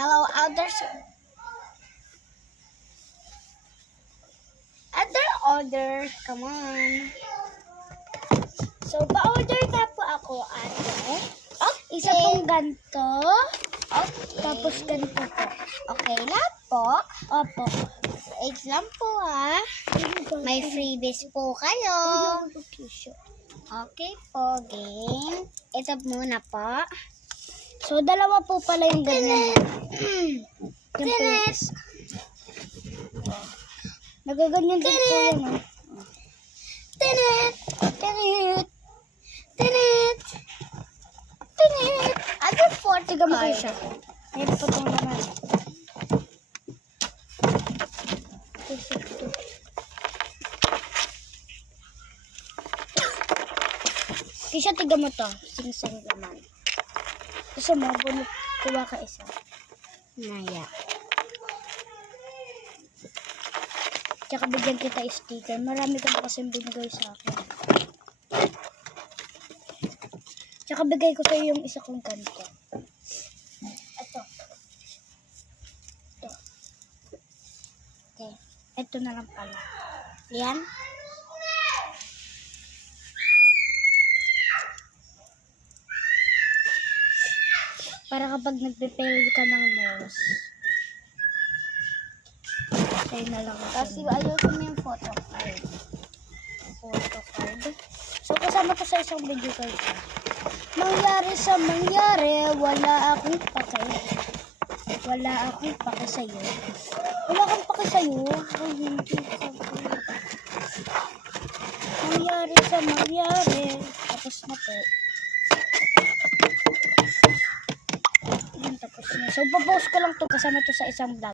Hello, others. Order. Come on. So, pa-order na po ako, ate. Okay. Isa pong ganito. Okay. Tapos ganito po. Okay na po. Opo. Eggs lang po, ha. May freebies po kayo. Okay po, game. Ito muna po. So, dalawa po pala yung ganyan. Tinis! Nagaganyan din po yan. Tinit! Tinit! Tinit! Tinit! Ano 40 gamay siya? Mayroon po itong naman. Kisha, tiga mo to. Sing-sing naman. Gusto mo, bunot kuha ka isa. Naya. Tsaka bigyan kita sticker. Marami ka pa kasi binigay sa akin. Tsaka bigay ko sa'yo yung isa kong ganito. Ito. Ito. Okay. Ito na lang pala. Yan. Para kapag nagpe-fail ka ng nose. Sa'yo na lang. Kasi ayoko mo yung photo card. Photo card. So, kasama ko sa isang video card. Mangyari sa mangyari, wala akong pake. Wala akong pake sa'yo. Wala akong pake sa'yo. Ay, hindi ka. Mangyari sa mangyari. Tapos na po. Tapos na. So, papost ko lang to kasama to sa isang vlog.